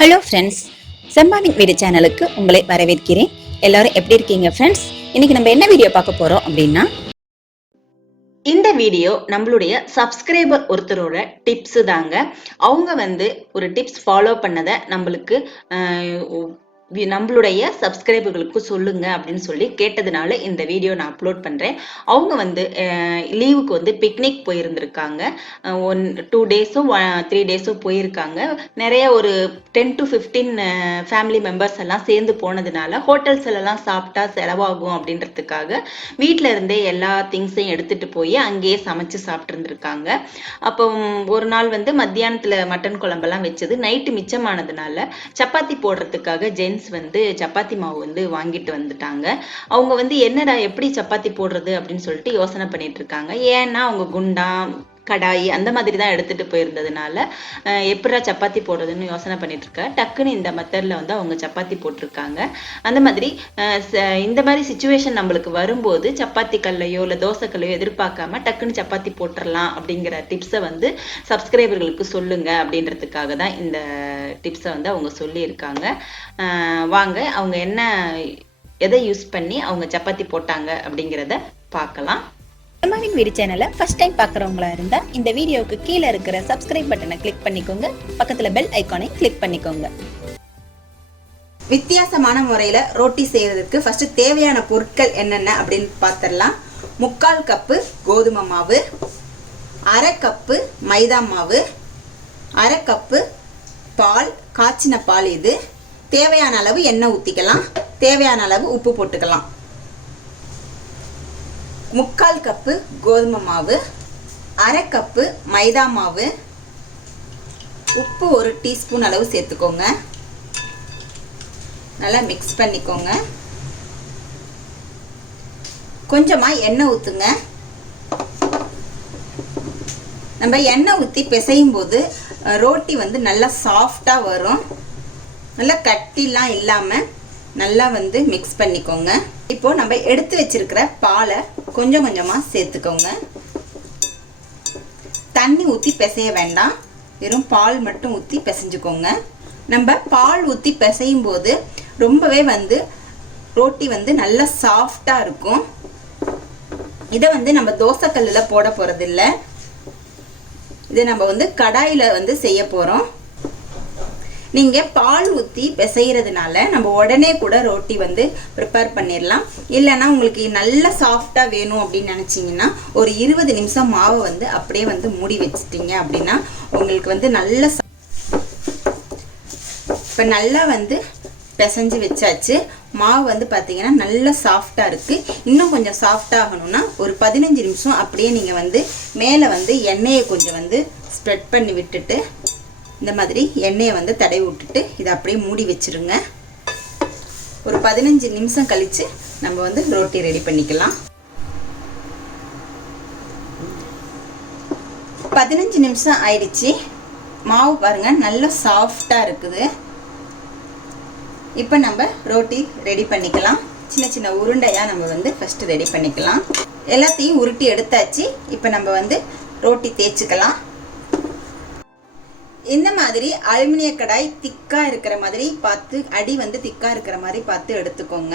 Hello friends, செம்பாவின் வீடு சேனலுக்கு உங்களை வரவேற்கிறேன். எல்லாரும் எப்படி இருக்கீங்க ஃப்ரெண்ட்ஸ்? இன்னைக்கு நம்ம என்ன வீடியோ பார்க்க போறோம் அப்படின்னா, இந்த வீடியோ நம்மளுடைய சப்ஸ்கிரைபர் ஒருத்தரோட டிப்ஸ் தாங்க. அவங்க ஒரு டிப்ஸ் ஃபாலோ பண்ணதை நம்மளுடைய சப்ஸ்கிரைபர்களுக்கு சொல்லுங்க அப்படின்னு சொல்லி கேட்டதுனால இந்த வீடியோ நான் அப்லோட் பண்றேன். அவங்க லீவுக்கு பிக்னிக் போயிருந்திருக்காங்க. 2 டேஸோ 3 டேஸோ போயிருக்காங்க. நிறைய ஒரு 10 to 15 ஃபேமிலி மெம்பர்ஸ் எல்லாம் சேர்ந்து போனதுனால ஹோட்டல்ஸ் எல்லாம் சாப்பிட்டா செலவாகும் அப்படின்றதுக்காக வீட்டில இருந்தே எல்லா திங்ஸையும் எடுத்துட்டு போய் அங்கேயே சமைச்சு சாப்பிட்டு இருந்திருக்காங்க. அப்போ ஒரு நாள் மத்தியானத்துல மட்டன் குழம்பெல்லாம் வச்சது நைட்டு மிச்சமானதுனால சப்பாத்தி போடுறதுக்காக சப்பாத்தி மாவு வாங்கிட்டு வந்துட்டாங்க. அவங்க என்னடா எப்படி சப்பாத்தி போடுறது அப்படின்னு சொல்லிட்டு யோசனை பண்ணிட்டு இருக்காங்க. ஏன்னா அவங்க குண்டா கடாய் அந்த மாதிரி தான் எடுத்துட்டு போயிருந்ததுனால எப்படா சப்பாத்தி போடுறதுன்னு யோசனை பண்ணிட்டு இருக்க. டக்குன்னு இந்த மெத்தட்ல அவங்க சப்பாத்தி போட்டிருக்காங்க. அந்த மாதிரி இந்த மாதிரி சிச்சுவேஷன் நம்மளுக்கு வரும்போது சப்பாத்தி கல்லையோ இல்லை தோசை கல்லையோ எதிர்பார்க்காம டக்குன்னு சப்பாத்தி போட்டுடலாம் அப்படிங்கிற டிப்ஸை சப்ஸ்கிரைபர்களுக்கு சொல்லுங்க அப்படின்றதுக்காக தான் இந்த டிப்ஸை அவங்க சொல்லியிருக்காங்க. வாங்க அவங்க எதை யூஸ் பண்ணி அவங்க சப்பாத்தி போட்டாங்க அப்படிங்கிறத பார்க்கலாம். செம்பாவின் வீடு சேனலை ஃபர்ஸ்ட் டைம் பார்க்குறவங்களா இருந்தால் இந்த வீடியோவுக்கு கீழே இருக்கிற சப்ஸ்கிரைப் பட்டனை கிளிக் பண்ணிக்கோங்க. பக்கத்தில் பெல் ஐக்கானை கிளிக் பண்ணிக்கோங்க. வித்தியாசமான முறையில் ரோட்டி செய்யறதுக்கு ஃபர்ஸ்ட் தேவையான பொருட்கள் என்னென்ன அப்படின்னு பார்த்துடலாம். 3/4 கப்பு கோதுமை மாவு, 1/2 கப்பு மைதா மாவு, 1/2 கப்பு பால், காய்ச்சின பால். இது தேவையான அளவு எண்ணெய் ஊற்றிக்கலாம், தேவையான அளவு உப்பு போட்டுக்கலாம். 3/4 கப்பு கோதுமை மாவு, 1/2 கப்பு மைதா மாவு, உப்பு 1 டீஸ்பூன் அளவு சேர்த்துக்கோங்க. நல்லா மிக்ஸ் பண்ணிக்கோங்க. கொஞ்சமாக எண்ணெய் ஊற்றுங்க. நம்ம எண்ணெய் ஊற்றி பிசையும் போது ரோட்டி நல்லா சாஃப்டாக வரும். நல்லா கட்டிலாம் இல்லாமல் நல்லா மிக்ஸ் பண்ணிக்கோங்க. இப்போ நம்ம எடுத்து வச்சிருக்கிற பாலை கொஞ்சம் கொஞ்சமாக சேர்த்துக்கோங்க. தண்ணி ஊற்றி பிசைய வேண்டாம், வெறும் பால் மட்டும் ஊற்றி பிசைஞ்சுக்கோங்க. நம்ம பால் ஊற்றி பிசையும் போது ரொம்பவே ரோட்டி நல்லா சாஃப்டாக இருக்கும். இதை நம்ம தோசைக்கல்லில் போட போகிறதில்ல. இதை நம்ம கடாயில் செய்ய போகிறோம். நீங்கள் பால் ஊற்றி பிசைகிறதுனால நம்ம உடனே கூட ரோட்டி ப்ரிப்பேர் பண்ணிடலாம். இல்லைன்னா உங்களுக்கு நல்லா சாஃப்டாக வேணும் அப்படின்னு நினச்சிங்கன்னா ஒரு 20 நிமிஷம் மாவை அப்படியே மூடி வச்சிட்டிங்க அப்படின்னா உங்களுக்கு நல்ல இப்போ நல்லா பிசைஞ்சு வச்சாச்சு. மாவு பார்த்தீங்கன்னா நல்லா சாஃப்டாக இருக்குது. இன்னும் கொஞ்சம் சாஃப்டாக ஆகணும்னா ஒரு 15 நிமிஷம் அப்படியே நீங்கள் மேலே எண்ணெயை கொஞ்சம் ஸ்ப்ரெட் பண்ணி விட்டுட்டு இந்த மாதிரி எண்ணெயை தடவி விட்டுட்டு இதை அப்படியே மூடி வச்சிருங்க. ஒரு 15 நிமிஷம் கழித்து நம்ம ரோட்டி ரெடி பண்ணிக்கலாம். 15 நிமிஷம் ஆயிடுச்சு. மாவு பாருங்கள் நல்லா சாஃப்டாக இருக்குது. இப்போ நம்ம ரோட்டி ரெடி பண்ணிக்கலாம். சின்ன சின்ன உருண்டையாக நம்ம ஃபஸ்ட்டு ரெடி பண்ணிக்கலாம். எல்லாத்தையும் உருட்டி எடுத்தாச்சு. இப்போ நம்ம ரோட்டி தேய்ச்சிக்கலாம். இந்த மாதிரி அலுமினிய கடாய் திக்காக இருக்கிற மாதிரி பார்த்து, அடி திக்காக இருக்கிற மாதிரி பார்த்து எடுத்துக்கோங்க.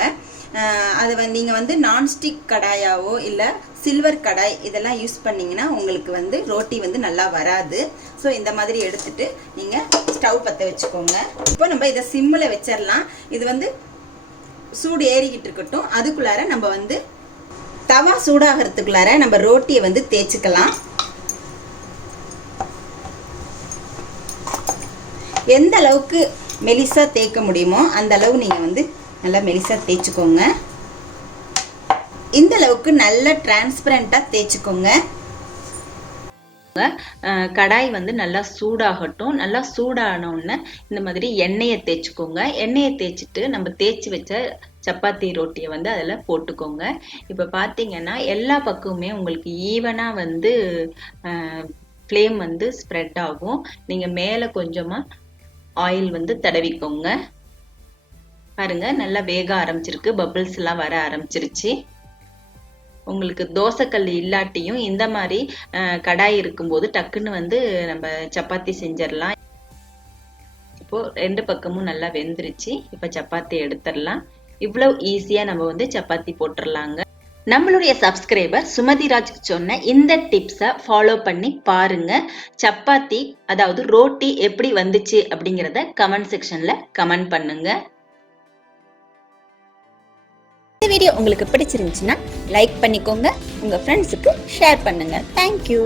அதை நீங்கள் நான்ஸ்டிக் கடாயாவோ இல்லை சில்வர் கடாய் இதெல்லாம் யூஸ் பண்ணிங்கன்னா உங்களுக்கு ரோட்டி நல்லா வராது. ஸோ இந்த மாதிரி எடுத்துட்டு நீங்கள் ஸ்டவ் பற்ற வச்சுக்கோங்க. இப்போ நம்ம இதை சிம்மில் வச்சிடலாம். இது சூடு ஏறிக்கிட்டு இருக்கட்டும். அதுக்குள்ளார நம்ம தவா சூடாகிறதுக்குள்ளார நம்ம ரோட்டியை தேய்ச்சிக்கலாம். எந்த அளவுக்கு மெலிசாக தேய்க்க முடியுமோ அந்த அளவு நீங்கள் நல்லா மெலிசாக தேய்ச்சிக்கோங்க. இந்த அளவுக்கு நல்லா டிரான்ஸ்பரண்டாக தேய்ச்சிக்கோங்க. கடாய் நல்லா சூடாகட்டும். நல்லா சூடானோடனே இந்த மாதிரி எண்ணெயை தேய்ச்சிக்கோங்க. எண்ணெயை தேய்ச்சிட்டு நம்ம தேய்ச்சி வச்ச சப்பாத்தி ரோட்டியை அதில் போட்டுக்கோங்க. இப்போ பார்த்தீங்கன்னா எல்லா பக்கமுமே உங்களுக்கு ஈவனாக ஃப்ளேம் ஸ்ப்ரெட் ஆகும். நீங்கள் மேலே கொஞ்சமாக ஆயில் தடவிக்கோங்க. பாருங்க நல்லா வேக ஆரம்பிச்சிருக்கு. பபிள்ஸ் எல்லாம் வர ஆரம்பிச்சிருச்சு. உங்களுக்கு தோசைக்கல் இல்லாட்டியும் இந்த மாதிரி கடாய் இருக்கும்போது டக்குன்னு நம்ம சப்பாத்தி செஞ்சிடலாம். இப்போ 2 பக்கமும் நல்லா வெந்துருச்சு. இப்போ சப்பாத்தி எடுத்துடலாம். இவ்வளவு ஈஸியா நம்ம வந்து சப்பாத்தி போட்டுடலாங்க. நம்மளுடைய சப்ஸ்கிரைபர் சுமதிராஜ் சொன்ன இந்த டிப்ஸை ஃபாலோ பண்ணி பாருங்க. சப்பாத்தி அதாவது ரோட்டி எப்படி வந்துச்சு அப்படிங்கிறத கமெண்ட் செக்ஷன்ல கமெண்ட் பண்ணுங்க. இந்த வீடியோ உங்களுக்கு பிடிச்சிருந்துச்சுன்னா லைக் பண்ணிக்கோங்க, உங்க ஃப்ரெண்ட்ஸுக்கு ஷேர் பண்ணுங்க. தேங்க்யூ.